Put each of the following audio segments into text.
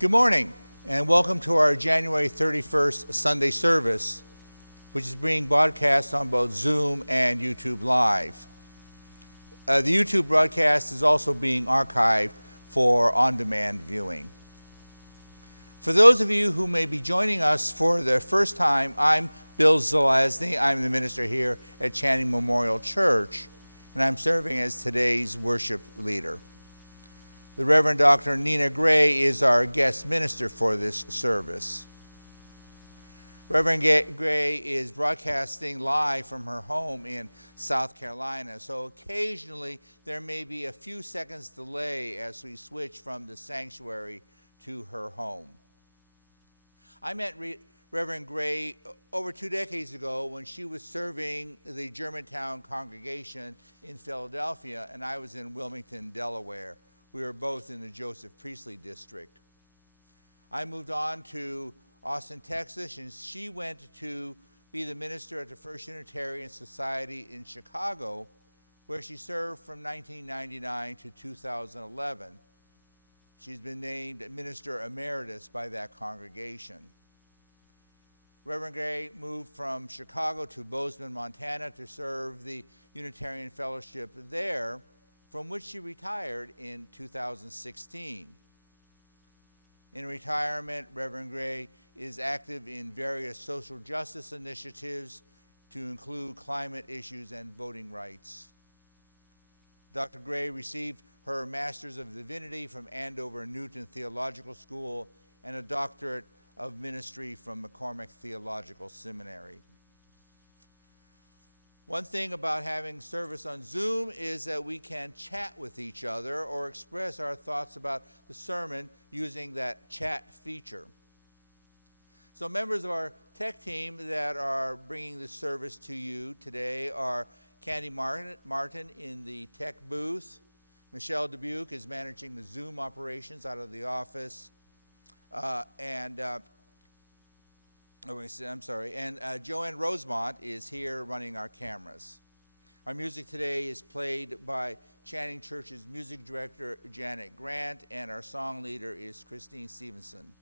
Good morning, and welcome to our January 31st Sunday service, which is being broadcast on both Zoom and YouTube Live. The YouTube broadcast is also being archived for on-demand viewing. For those of you who may be joining us for the first time, I'm Bill Zelazny. I'm the minister here at Channing Memorial Church, and I'm serving as today's worship leader. The Reverend Dr. Nina Gray is our guest minister for this service. Reverend Gray is broadcasting live from her home in South Carolina, so occasionally there may be a few seconds delay as we switch from the sanctuary to her home. I met Reverend Gray over 2 decades ago when she was serving the Germantown congregation in Philadelphia, and I was in Wilmington, Delaware. We were both in the Joseph Priestley district. I moved on to Austin, Texas, and she went to be the minister at the First Unitarian Society in Chicago, where she served from 1999 to 2011. She's been named Minister Emeritus by that congregation. Reverend Gray moved from Chicago to Boseman, Montana to serve the Unitarian Fellowship there, from which she retired in 2016. In retirement, Reverend Gray is active in various social justice initiatives to include climate issues and voting rights. Dr. Gray received her Master's of Divinity from Andover Newton Theological School and a Doctorate of Ministry from McCormick Theological Seminary. One thing about having service on Zoom is that we can chat with each other or express our thoughts about the sermon using that chat feature. So members of our tech team that are bringing this service to you today are Candy Martin in the tech booth. Michelle Dubuque is managing the Zoom operations out of the office. And Joanna Rosemont is here running our cameras. Our music today is played by Channing Church's music director, Janet Grant, and our song leader is Christine Stevenson.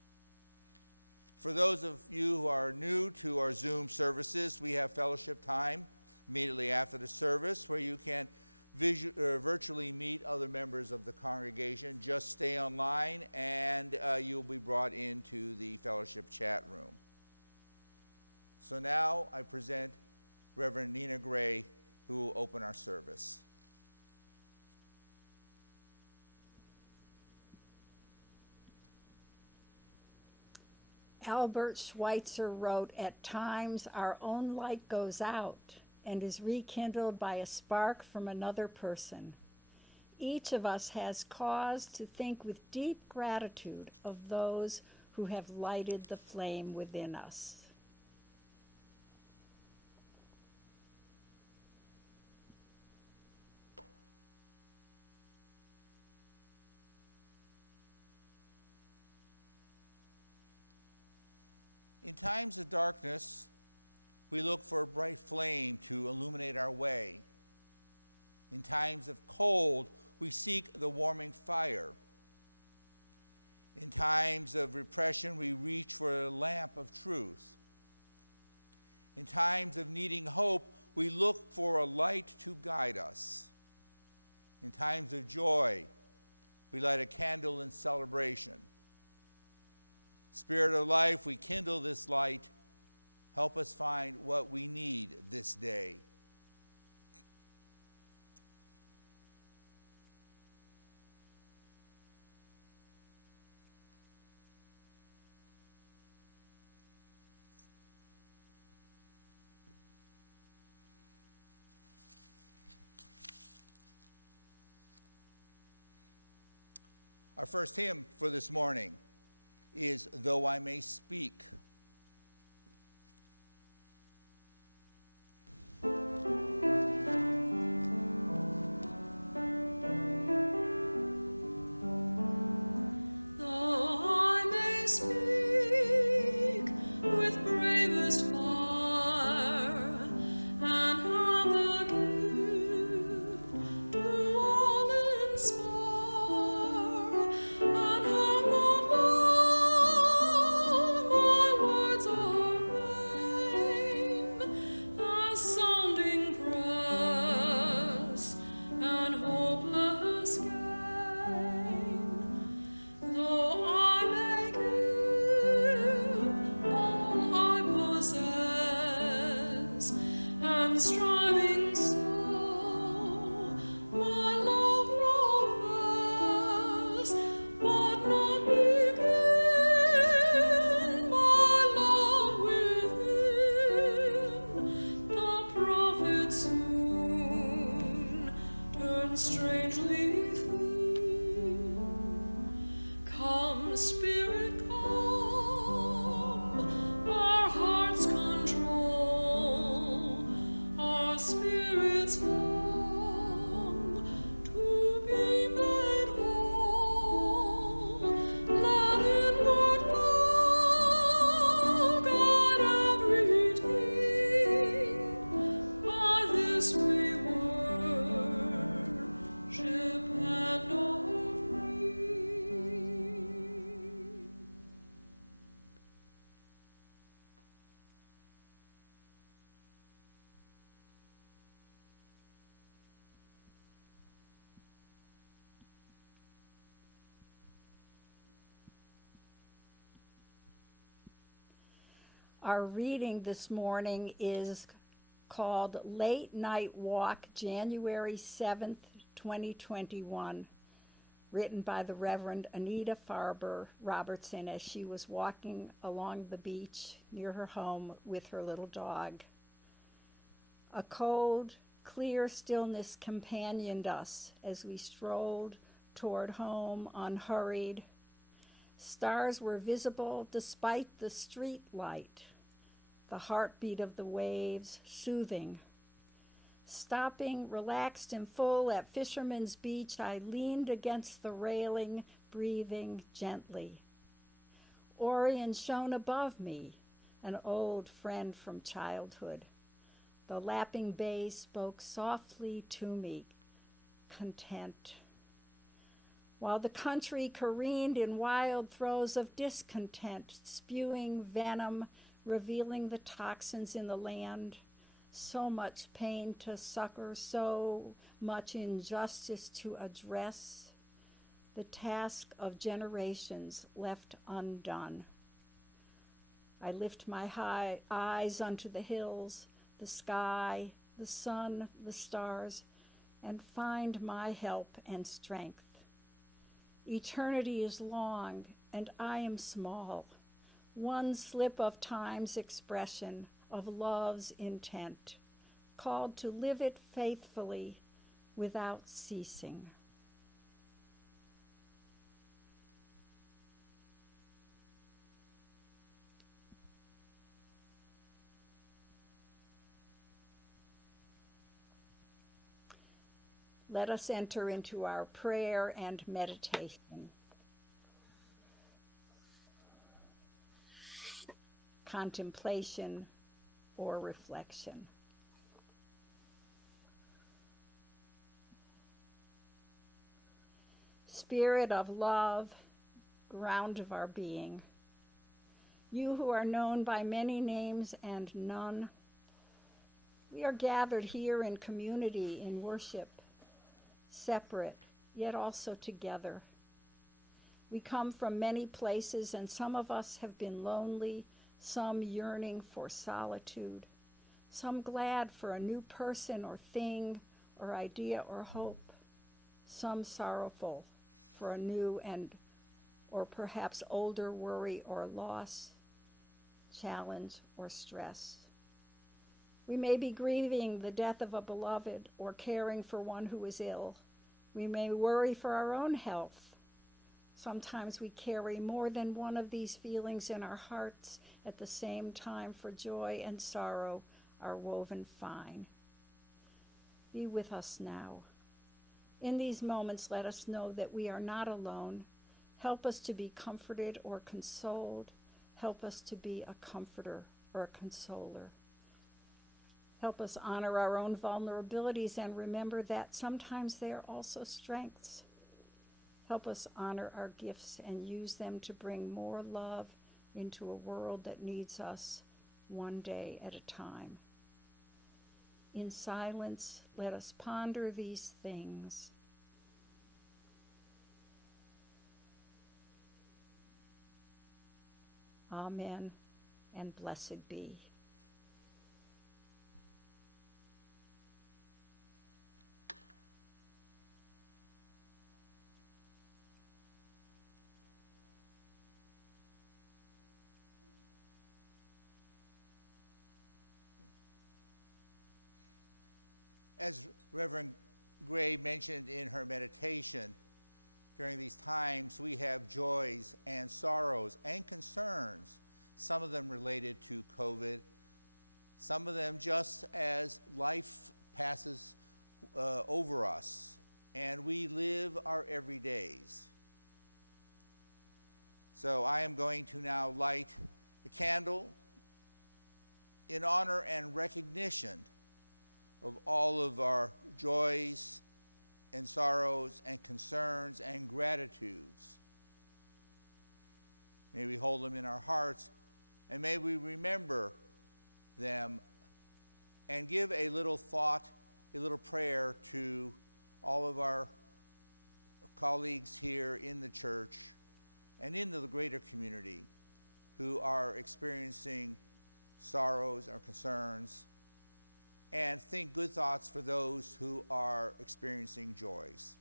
For those of you who are new to our Zoom services, we have fellowship time immediately after the service where you can virtually meet other members of the congregation. Just stay online and you'll be brought into the fellowship chat room. So now I present Reverend Nina Gray, who will open our service. Albert Schweitzer wrote, "At times our own light goes out and is rekindled by a spark from another person. Each of us has cause to think with deep gratitude of those who have lighted the flame within us." In times of darkness, we look for a bright flame to illuminate our way. In times of cold, we seek the warming fire. In times of repression, we reach for a lamp of truth. In times of needing hope, we look for a light to guide us. In times of joy, we light a candle in celebration. Spirit of life, we kindle this light. Help us find what we need this day. Our first hymn for this morning is "Though I May Speak." And have the Our reading this morning is called Late Night Walk, January 7th, 2021, written by the Reverend Anita Farber Robertson as she was walking along the beach near her home with her little dog. A cold, clear stillness companioned us as we strolled toward home unhurried. Stars were visible despite the street light, the heartbeat of the waves soothing. Stopping, relaxed and full at Fisherman's Beach, I leaned against the railing, breathing gently. Orion shone above me, an old friend from childhood. The lapping bay spoke softly to me, content. While the country careened in wild throes of discontent, spewing venom, revealing the toxins in the land, so much pain to succor, so much injustice to address, the task of generations left undone. I lift my high eyes unto the hills, the sky, the sun, the stars, and find my help and strength. Eternity is long, and I am small, one slip of time's expression of love's intent, called to live it faithfully without ceasing. Let us enter into our prayer and meditation. Contemplation or reflection. Spirit of love, ground of our being, you who are known by many names and none, we are gathered here in community, in worship, separate, yet also together. We come from many places, and some of us have been lonely, some yearning for solitude, some glad for a new person or thing or idea or hope, some sorrowful for a new or perhaps older worry or loss, challenge or stress. We may be grieving the death of a beloved or caring for one who is ill. We may worry for our own health. Sometimes we carry more than one of these feelings in our hearts at the same time, for joy and sorrow are woven fine. Be with us now. In these moments, let us know that we are not alone. Help us to be comforted or consoled. Help us to be a comforter or a consoler. Help us honor our own vulnerabilities and remember that sometimes they are also strengths. Help us honor our gifts and use them to bring more love into a world that needs us one day at a time. In silence, let us ponder these things. Amen, and blessed be. As Reverend Gray mentioned in her meditation, during these times we have joys and sorrows and concerns, some of them related to COVID, some of them just as life passes over us and we live our everydays. So I am going to now light the candle in honor and recognition of all of our joys and sorrows and concerns and gratitudes. May we hold them in our hearts, and may we remember them and give a little thought, a little prayer to all of our colleagues here in the church and in the greater community who are experiencing sorrows, or concerns, and think good thoughts for those who are experiencing joys.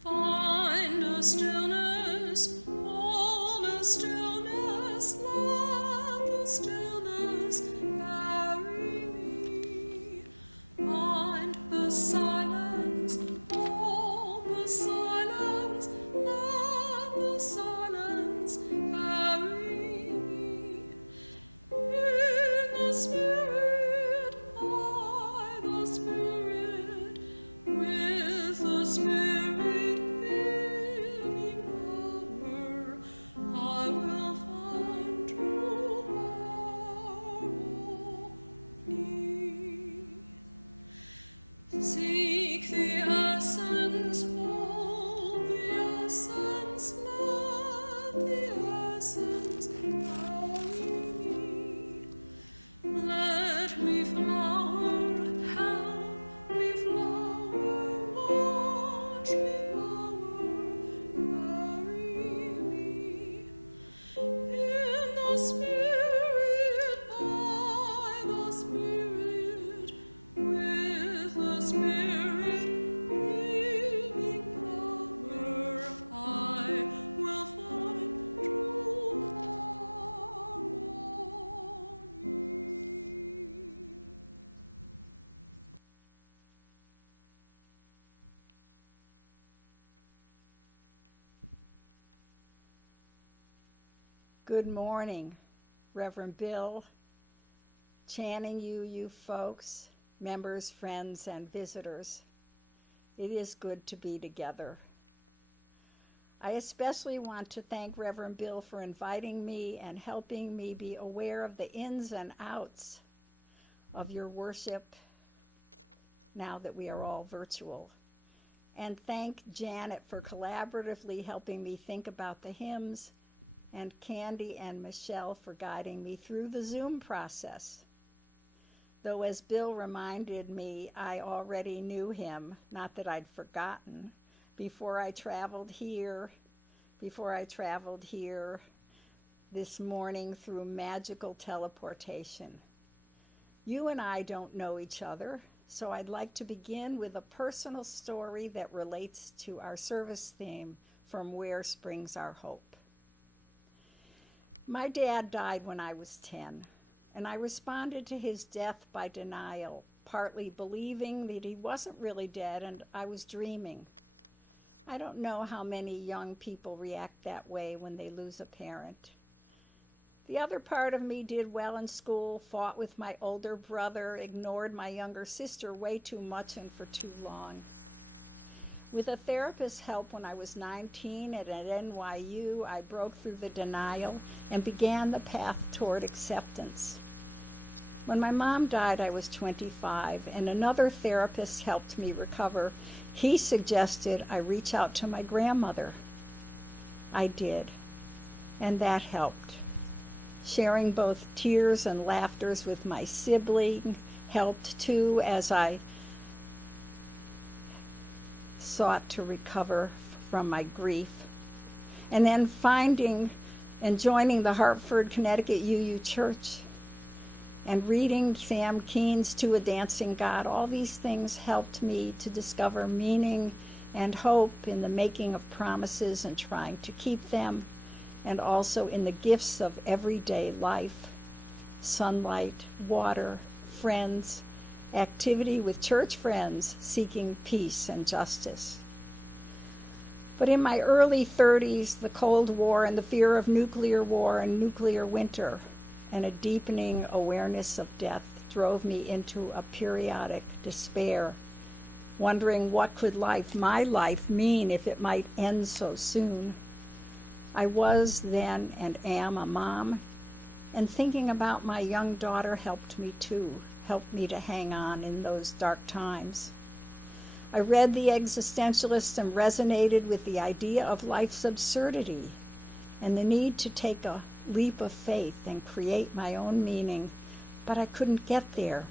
Find a stillness, hold a stillness, let the stillness carry me. Find the silence, hold the silence, let the silence carry me. In the Spirit, by the Spirit, with the Spirit giving power, I will find true harmony. Seek the essence, hold the essence, let the essence carry me. Let me flower, help me flower, watch me flower, carry me. In the Spirit, by the Spirit, with the Spirit giving power, I will find true harmony. Good morning, Reverend Bill, Channing you folks, members, friends, and visitors. It is good to be together. I especially want to thank Reverend Bill for inviting me and helping me be aware of the ins and outs of your worship now that we are all virtual. And thank Janet for collaboratively helping me think about the hymns, and Candy and Michelle for guiding me through the Zoom process. Though as Bill reminded me, I already knew him, not that I'd forgotten, before I traveled here this morning through magical teleportation. You and I don't know each other, so I'd like to begin with a personal story that relates to our service theme, From Where Springs Our Hope. My dad died when I was 10, and I responded to his death by denial, partly believing that he wasn't really dead and I was dreaming. I don't know how many young people react that way when they lose a parent. The other part of me did well in school, fought with my older brother, ignored my younger sister way too much and for too long. With a therapist's help when I was 19 and at NYU, I broke through the denial and began the path toward acceptance. When my mom died, I was 25, and another therapist helped me recover. He suggested I reach out to my grandmother. I did, and that helped. Sharing both tears and laughters with my sibling helped too, as I sought to recover from my grief. And then finding and joining the Hartford, Connecticut UU Church and reading Sam Keene's To a Dancing God, all these things helped me to discover meaning and hope in the making of promises and trying to keep them, and also in the gifts of everyday life, sunlight, water, friends, activity with church friends seeking peace and justice. But in my early 30s, the Cold War and the fear of nuclear war and nuclear winter and a deepening awareness of death drove me into a periodic despair, wondering what could my life mean if it might end so soon. I was then and am a mom, and thinking about my young daughter helped me too, helped me to hang on in those dark times. I read The Existentialist and resonated with the idea of life's absurdity and the need to take a leap of faith and create my own meaning, but I couldn't get there.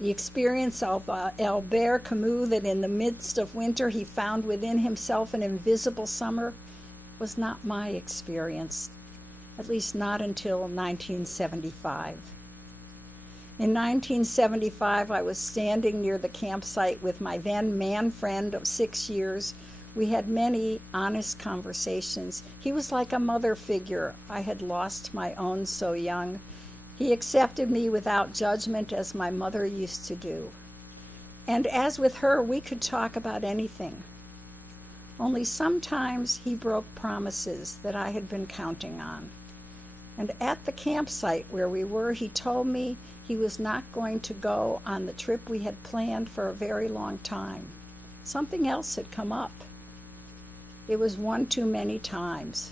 The experience of Albert Camus, that in the midst of winter he found within himself an invisible summer, was not my experience, at least not until 1975. In 1975, I was standing near the campsite with my then man friend of 6 years. We had many honest conversations. He was like a mother figure. I had lost my own so young. He accepted me without judgment, as my mother used to do. And as with her, we could talk about anything. Only sometimes he broke promises that I had been counting on. And at the campsite where we were, he told me he was not going to go on the trip we had planned for a very long time. Something else had come up. It was one too many times,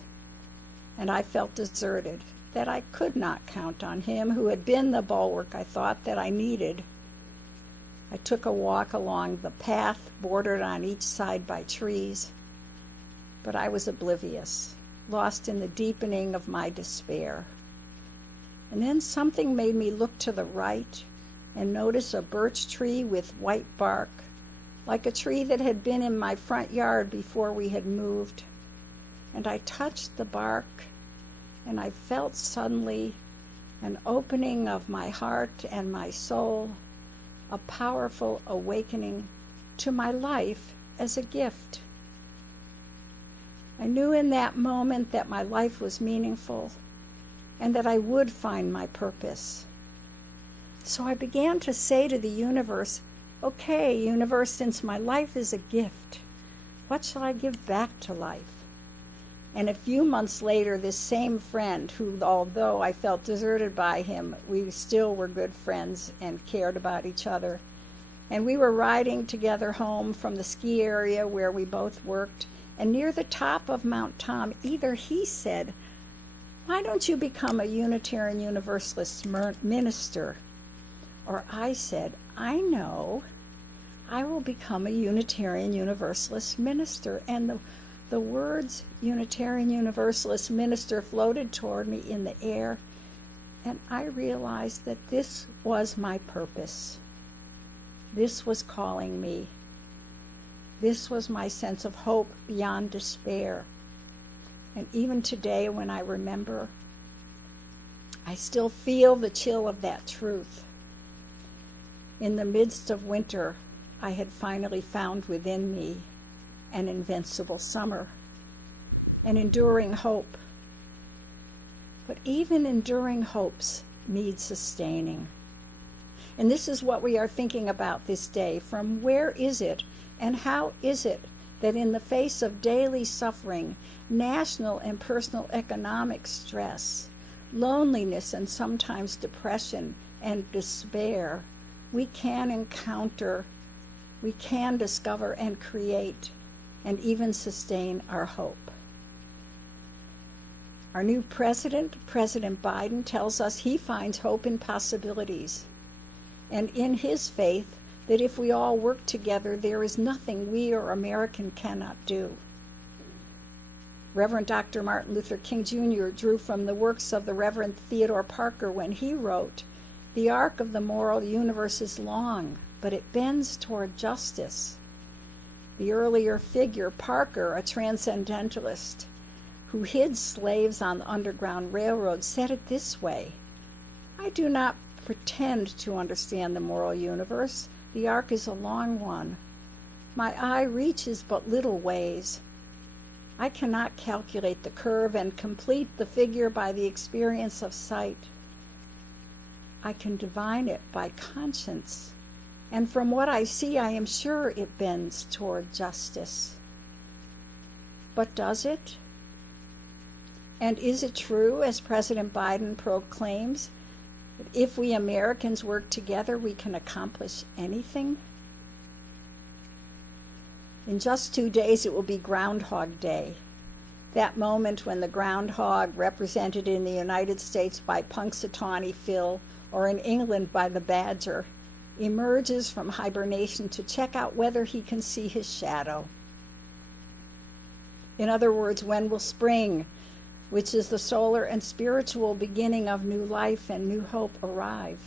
and I felt deserted, that I could not count on him, who had been the bulwark I thought that I needed. I took a walk along the path, bordered on each side by trees, but I was oblivious, lost in the deepening of my despair. And then something made me look to the right and notice a birch tree with white bark, like a tree that had been in my front yard before we had moved. And I touched the bark, and I felt suddenly an opening of my heart and my soul, a powerful awakening to my life as a gift. I knew in that moment that my life was meaningful and that I would find my purpose. So I began to say to the universe, okay, universe, since my life is a gift, what shall I give back to life? And a few months later, this same friend, who, although I felt deserted by him, we still were good friends and cared about each other. And we were riding together home from the ski area where we both worked. And near the top of Mount Tom, either he said, why don't you become a Unitarian Universalist minister? Or I said, I know, I will become a Unitarian Universalist minister. And the words Unitarian Universalist minister floated toward me in the air, and I realized that this was my purpose. This was calling me. This was my sense of hope beyond despair. And even today, when I remember, I still feel the chill of that truth. In the midst of winter, I had finally found within me an invincible summer, an enduring hope. But even enduring hopes need sustaining. And this is what we are thinking about this day. From where is it and how is it that in the face of daily suffering, national and personal economic stress, loneliness and sometimes depression and despair, we can encounter, we can discover and create and even sustain our hope. Our new president, President Biden, tells us he finds hope in possibilities, and in his faith that if we all work together, there is nothing we or American cannot do. Reverend Dr. Martin Luther King Jr. drew from the works of the Reverend Theodore Parker when he wrote, "The arc of the moral universe is long, but it bends toward justice." The earlier figure, Parker, a transcendentalist who hid slaves on the Underground Railroad, said it this way, "I do not pretend to understand the moral universe. The arc is a long one. My eye reaches but little ways. I cannot calculate the curve and complete the figure by the experience of sight. I can divine it by conscience, and from what I see, I am sure it bends toward justice." But does it? And is it true, as President Biden proclaims, that if we Americans work together, we can accomplish anything? In just 2 days, it will be Groundhog Day. That moment when the groundhog, represented in the United States by Punxsutawney Phil or in England by the badger, emerges from hibernation to check out whether he can see his shadow. In other words, when will spring, which is the solar and spiritual beginning of new life and new hope, arrive?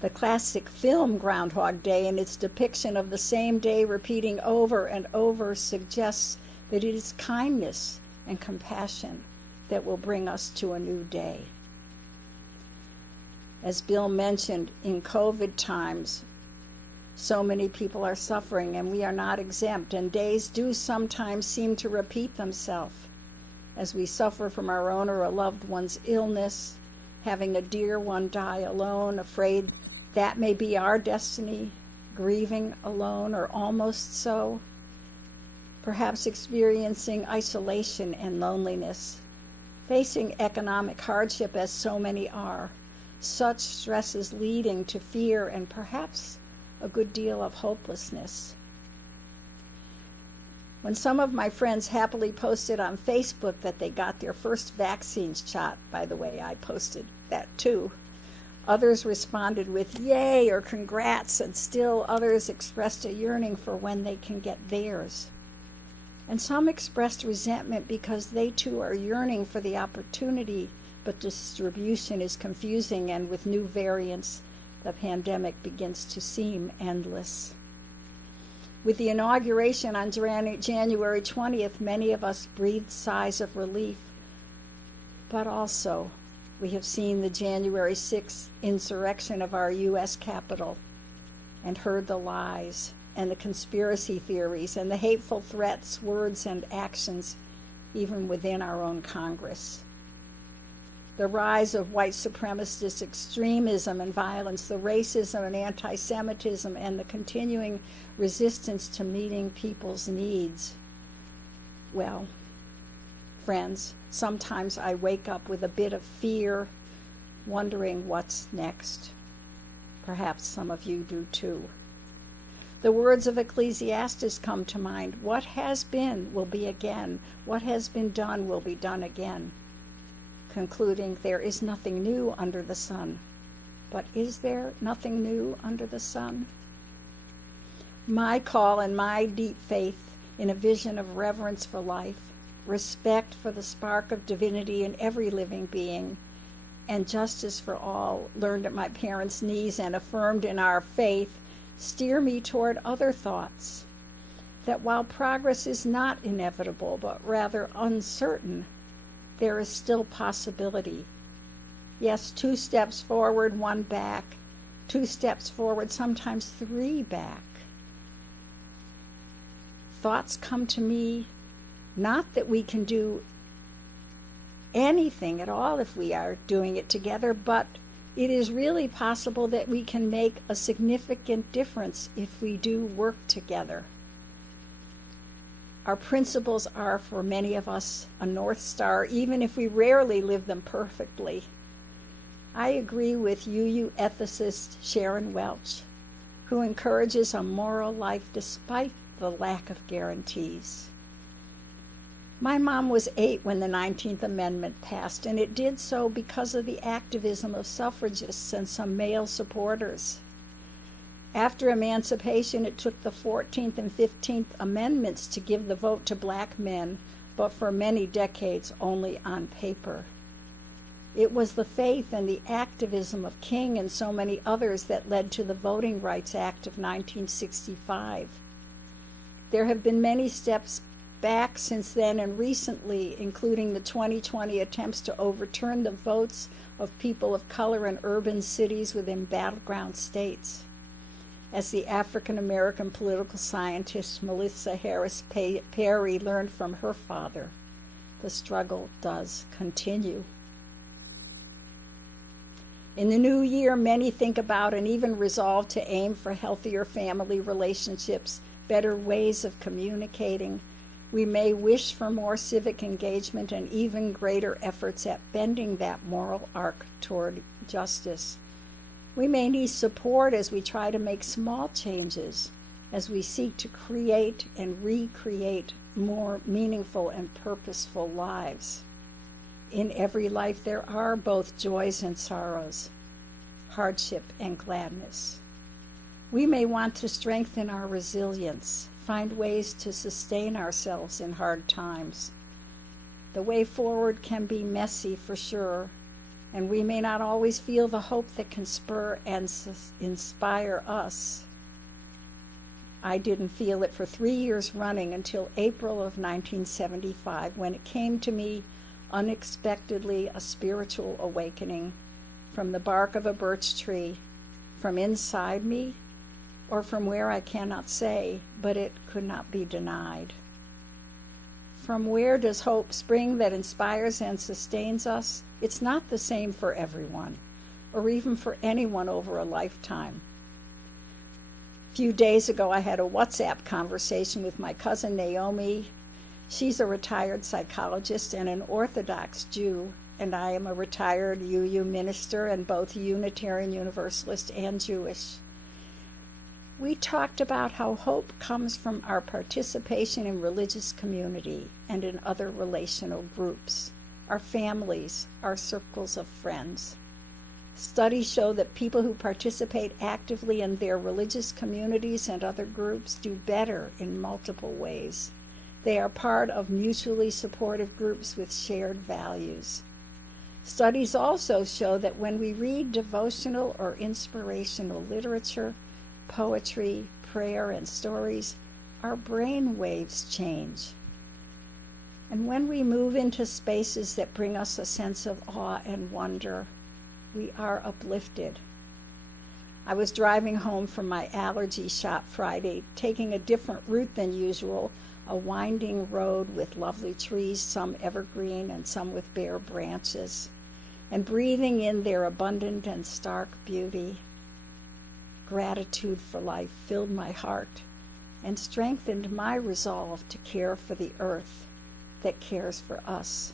The classic film Groundhog Day and its depiction of the same day repeating over and over suggests that it is kindness and compassion that will bring us to a new day. As Bill mentioned, in COVID times, so many people are suffering and we are not exempt, and days do sometimes seem to repeat themselves as we suffer from our own or a loved one's illness, having a dear one die alone, afraid that may be our destiny, grieving alone or almost so, perhaps experiencing isolation and loneliness, facing economic hardship as so many are, such stresses leading to fear and perhaps a good deal of hopelessness. When some of my friends happily posted on Facebook that they got their first vaccine shot, by the way, I posted that too, others responded with yay or congrats, and still others expressed a yearning for when they can get theirs. And some expressed resentment because they too are yearning for the opportunity, but distribution is confusing, and with new variants, the pandemic begins to seem endless. With the inauguration on January 20th, many of us breathed sighs of relief, but also we have seen the January 6th insurrection of our U.S. Capitol and heard the lies and the conspiracy theories and the hateful threats, words, and actions even within our own Congress. The rise of white supremacist extremism and violence, the racism and anti-Semitism, and the continuing resistance to meeting people's needs. Well, friends, sometimes I wake up with a bit of fear, wondering what's next. Perhaps some of you do too. The words of Ecclesiastes come to mind. What has been will be again. What has been done will be done again. Concluding, there is nothing new under the sun. But is there nothing new under the sun? My call and my deep faith in a vision of reverence for life, respect for the spark of divinity in every living being, and justice for all, learned at my parents' knees and affirmed in our faith, steer me toward other thoughts, that while progress is not inevitable, but rather uncertain, there is still possibility. Yes, 2 steps forward, 1 back, 2 steps forward, sometimes 3 back. Thoughts come to me, not that we can do anything at all if we are doing it together, but it is really possible that we can make a significant difference if we do work together. Our principles are, for many of us, a North Star, even if we rarely live them perfectly. I agree with UU ethicist Sharon Welch, who encourages a moral life despite the lack of guarantees. My mom was 8 when the 19th Amendment passed, and it did so because of the activism of suffragists and some male supporters. After emancipation, it took the 14th and 15th Amendments to give the vote to black men, but for many decades only on paper. It was the faith and the activism of King and so many others that led to the Voting Rights Act of 1965. There have been many steps back since then and recently, including the 2020 attempts to overturn the votes of people of color in urban cities within battleground states. As the African-American political scientist Melissa Harris Perry learned from her father, the struggle does continue. In the new year, many think about and even resolve to aim for healthier family relationships, better ways of communicating. We may wish for more civic engagement and even greater efforts at bending that moral arc toward justice. We may need support as we try to make small changes, as we seek to create and recreate more meaningful and purposeful lives. In every life there are both joys and sorrows, hardship and gladness. We may want to strengthen our resilience, find ways to sustain ourselves in hard times. The way forward can be messy for sure, and we may not always feel the hope that can spur and inspire us. I didn't feel it for 3 years running until April of 1975, when it came to me unexpectedly, a spiritual awakening from the bark of a birch tree, from inside me, or from where I cannot say, but it could not be denied. From where does hope spring that inspires and sustains us? It's not the same for everyone, or even for anyone over a lifetime. A few days ago, I had a WhatsApp conversation with my cousin Naomi. She's a retired psychologist and an Orthodox Jew, and I am a retired UU minister and both Unitarian Universalist and Jewish. We talked about how hope comes from our participation in religious community and in other relational groups, our families, our circles of friends. Studies show that people who participate actively in their religious communities and other groups do better in multiple ways. They are part of mutually supportive groups with shared values. Studies also show that when we read devotional or inspirational literature, poetry, prayer, and stories, our brain waves change. And when we move into spaces that bring us a sense of awe and wonder, we are uplifted. I was driving home from my allergy shop Friday, taking a different route than usual, a winding road with lovely trees, some evergreen and some with bare branches, and breathing in their abundant and stark beauty. Gratitude for life filled my heart and strengthened my resolve to care for the earth that cares for us,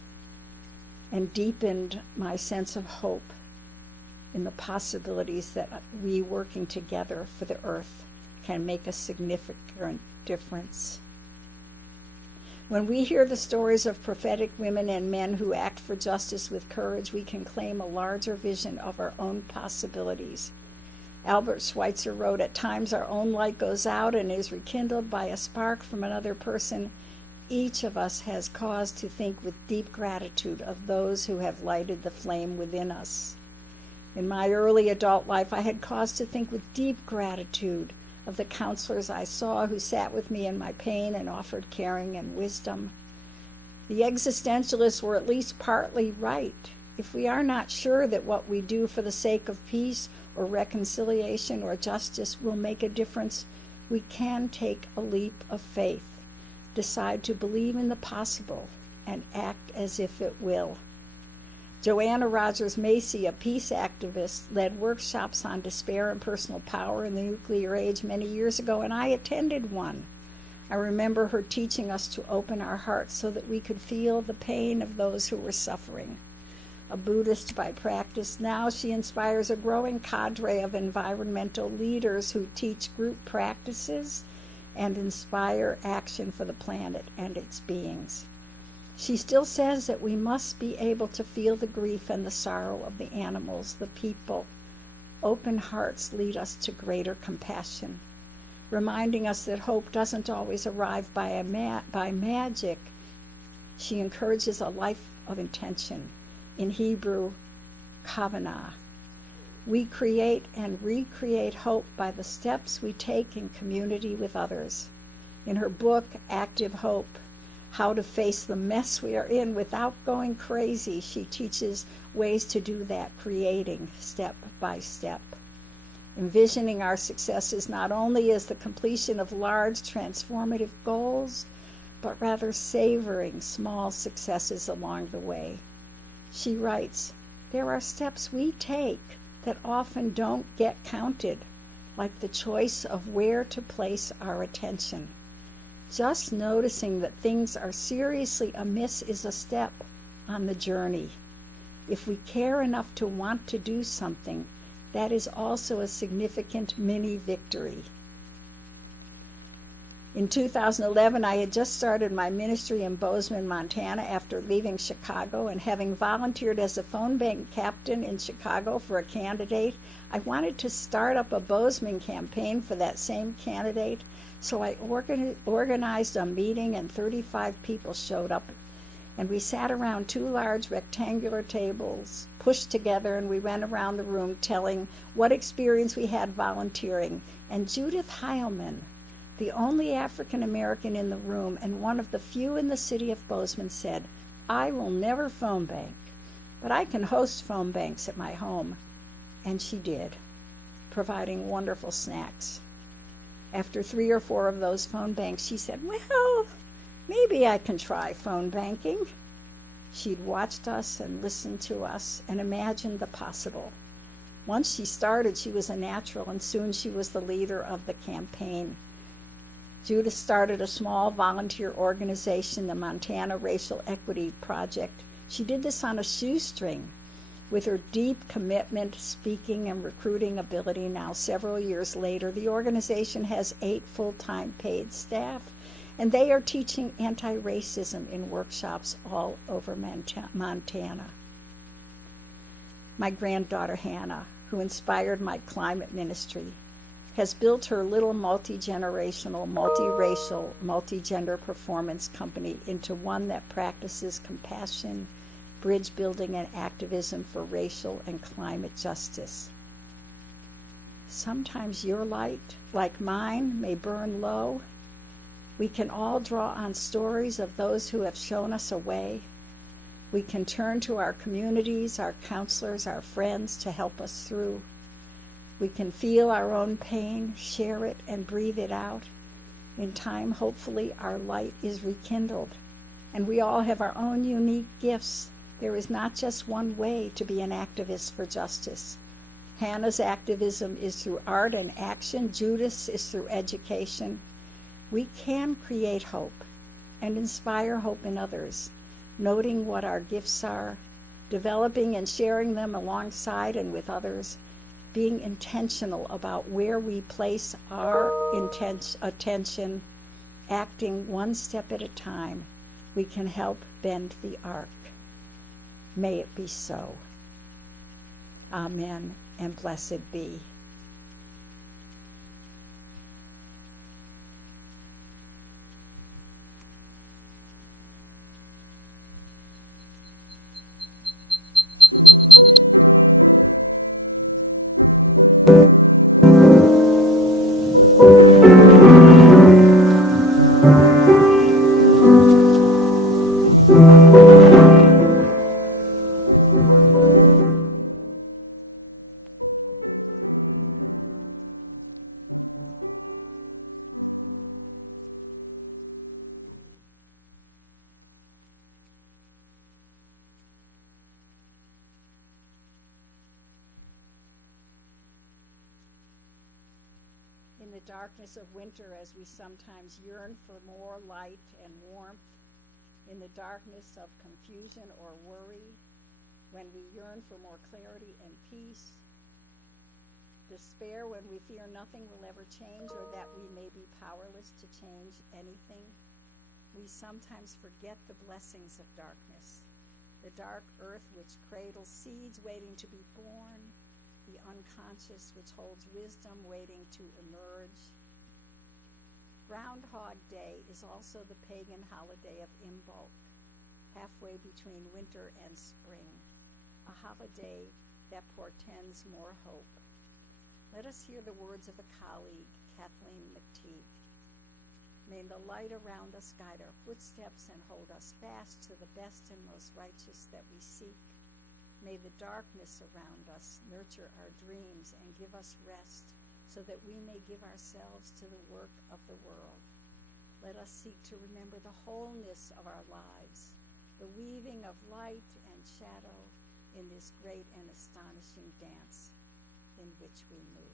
and deepened my sense of hope in the possibilities that we working together for the earth can make a significant difference. When we hear the stories of prophetic women and men who act for justice with courage, we can claim a larger vision of our own possibilities. Albert Schweitzer wrote, "At times our own light goes out and is rekindled by a spark from another person. Each of us has cause to think with deep gratitude of those who have lighted the flame within us." In my early adult life, I had cause to think with deep gratitude of the counselors I saw who sat with me in my pain and offered caring and wisdom. The existentialists were at least partly right. If we are not sure that what we do for the sake of peace or reconciliation or justice will make a difference, we can take a leap of faith, decide to believe in the possible, and act as if it will. Joanna Rogers Macy, a peace activist, led workshops on despair and personal power in the nuclear age many years ago, and I attended one. I remember her teaching us to open our hearts so that we could feel the pain of those who were suffering. A Buddhist by practice, now she inspires a growing cadre of environmental leaders who teach group practices and inspire action for the planet and its beings. She still says that we must be able to feel the grief and the sorrow of the animals, the people. Open hearts lead us to greater compassion, reminding us that hope doesn't always arrive by magic. She encourages a life of intention. In Hebrew, kavanah. We create and recreate hope by the steps we take in community with others. In her book, Active Hope, How to Face the Mess We Are In Without Going Crazy, she teaches ways to do that, creating step by step. Envisioning our successes not only as the completion of large transformative goals, but rather savoring small successes along the way. She writes, "There are steps we take that often don't get counted, like the choice of where to place our attention. Just noticing that things are seriously amiss is a step on the journey. If we care enough to want to do something, that is also a significant mini victory." In 2011, I had just started my ministry in Boseman, Montana after leaving Chicago, and having volunteered as a phone bank captain in Chicago for a candidate, I wanted to start up a Boseman campaign for that same candidate. So I organized a meeting, and 35 people showed up. And we sat around 2 large rectangular tables, pushed together, and we went around the room telling what experience we had volunteering. And Judith Heilman, the only African American in the room and one of the few in the city of Boseman, said, "I will never phone bank, but I can host phone banks at my home." And she did, providing wonderful snacks. After 3 or 4 of those phone banks, she said, "Well, maybe I can try phone banking." She'd watched us and listened to us and imagined the possible. Once she started, she was a natural, and soon she was the leader of the campaign. Judith started a small volunteer organization, the Montana Racial Equity Project. She did this on a shoestring. With her deep commitment, speaking, and recruiting ability, now several years later, the organization has 8 full-time paid staff, and they are teaching anti-racism in workshops all over Montana. My granddaughter Hannah, who inspired my climate ministry, has built her little multi-generational, multiracial, multi-gender performance company into one that practices compassion, bridge building, and activism for racial and climate justice. Sometimes your light, like mine, may burn low. We can all draw on stories of those who have shown us a way. We can turn to our communities, our counselors, our friends to help us through. We can feel our own pain, share it, and breathe it out. In time, hopefully, our light is rekindled. And we all have our own unique gifts. There is not just one way to be an activist for justice. Hannah's activism is through art and action. Judith's is through education. We can create hope and inspire hope in others, noting what our gifts are, developing and sharing them alongside and with others, being intentional about where we place our attention, acting one step at a time. We can help bend the arc. May it be so. Amen, and blessed be. In the darkness of winter, as we sometimes yearn for more light and warmth, in the darkness of confusion or worry, when we yearn for more clarity and peace, despair when we fear nothing will ever change or that we may be powerless to change anything, we sometimes forget the blessings of darkness, the dark earth which cradles seeds waiting to be born, the unconscious which holds wisdom waiting to emerge. Groundhog Day is also the pagan holiday of Imbolc, halfway between winter and spring, a holiday that portends more hope. Let us hear the words of a colleague, Kathleen McTeague. May the light around us guide our footsteps and hold us fast to the best and most righteous that we seek. May the darkness around us nurture our dreams and give us rest so that we may give ourselves to the work of the world. Let us seek to remember the wholeness of our lives, the weaving of light and shadow in this great and astonishing dance in which we move.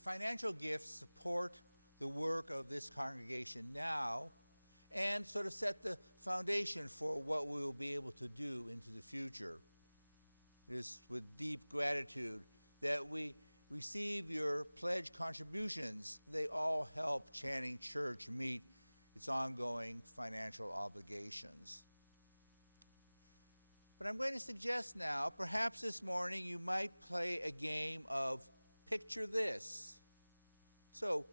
Your financial gifts support the work of this congregation now and sort of set the foundation for what we will be able to do into the future. It is with deep gratitude that we receive your pledge contributions. They all help Channing Church meet its ongoing financial obligations. But I'm going to suggest now, perhaps this morning you might play a game of picture this. So,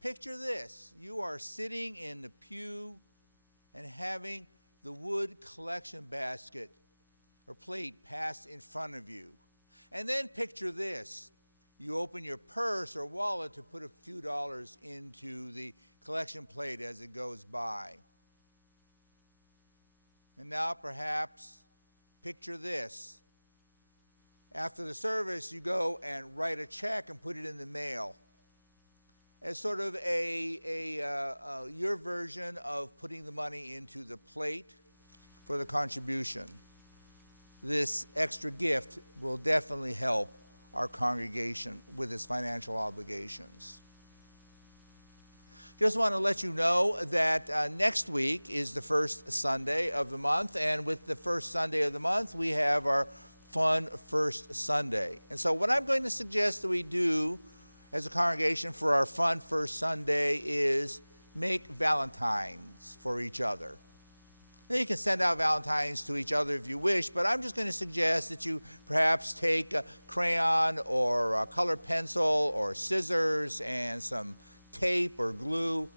picture this. You are sitting in the pew and having the wood collection basket or plate passed in front of you. And then picture this. You open your purse or wallet to put a few dollars into the collection plate as it goes by. And now perhaps picture this. After the service, you go and write a check and put it in the mail as sort of your version of putting the money into the plate for the contribution. This extra gift will definitely help our congregation with its financial obligations. Just want to let you know that next week is the first Sunday of the month, and with the first Sunday of the month, we have our Fun First Sunday. And so what I'm going to suggest that we do as a congregation for our Fun First Sunday is make Valentines for each other. Now, you can send out Valentines to each other if you wish, but I'm just going to suggest that you perhaps take a crayon or a colored pencil or scissors and some tape or glue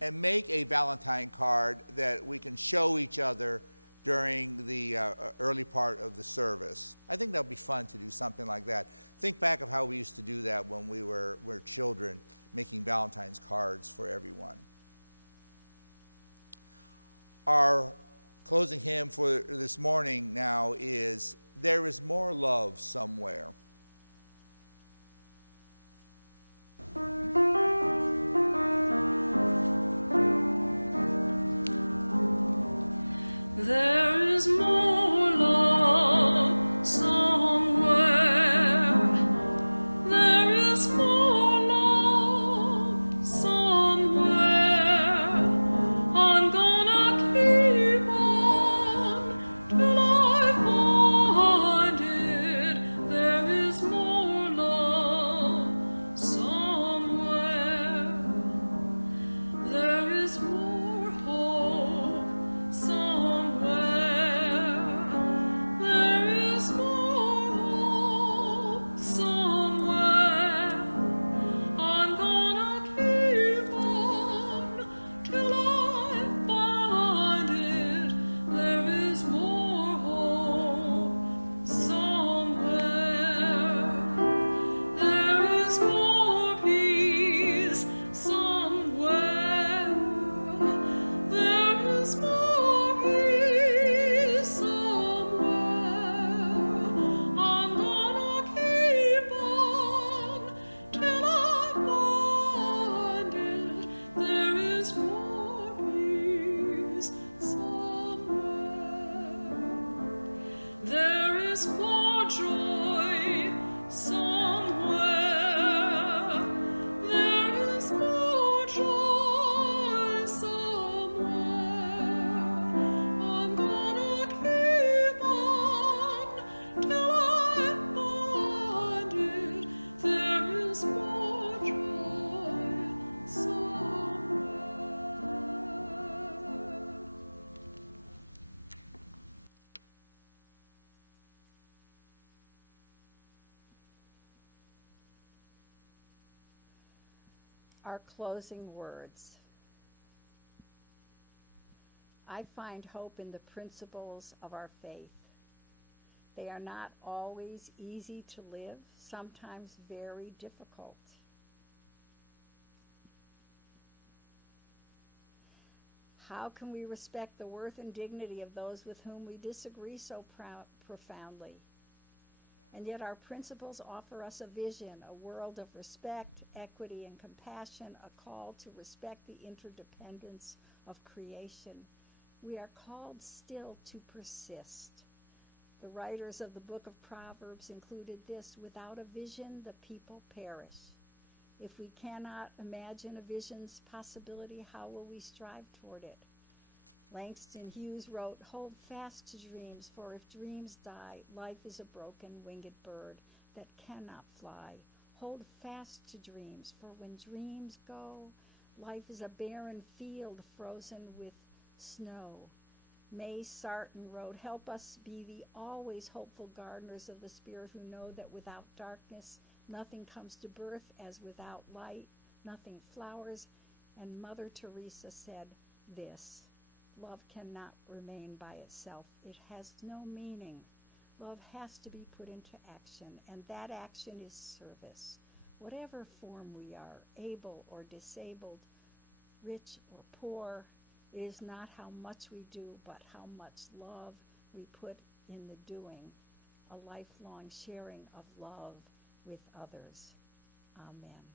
and make a Valentine card that we can show each other during the early part of the service. I think that would be fun to do something like that. Think back of how we used to do that when we were children, making Valentine's cards for everyone. Our closing hymn for this morning now is There Is More Love Somewhere. There is more love somewhere. There is more love somewhere. I'm gonna keep on till I find it. There is more love somewhere. There is more hope somewhere. There is more hope somewhere. I'm gonna keep on till I find it. There is more hope somewhere. There is more peace somewhere. There is more peace somewhere. I'm gonna keep on till I find it. There is more peace somewhere. There is more joy somewhere. There is more joy somewhere. I'm gonna keep on till I find it. There is more joy somewhere. Our closing words. I find hope in the principles of our faith. They are not always easy to live, sometimes very difficult. How can we respect the worth and dignity of those with whom we disagree so profoundly? And yet our principles offer us a vision, a world of respect, equity, and compassion, a call to respect the interdependence of creation. We are called still to persist. The writers of the book of Proverbs included this: without a vision, the people perish. If we cannot imagine a vision's possibility, how will we strive toward it? Langston Hughes wrote, "Hold fast to dreams, for if dreams die, life is a broken winged bird that cannot fly. Hold fast to dreams, for when dreams go, life is a barren field frozen with snow." May Sarton wrote, "Help us be the always hopeful gardeners of the Spirit who know that without darkness nothing comes to birth, as without light nothing flowers." And Mother Teresa said this, "Love cannot remain by itself. It has no meaning. Love has to be put into action, and that action is service. Whatever form we are, able or disabled, rich or poor, it is not how much we do, but how much love we put in the doing, a lifelong sharing of love with others." Amen.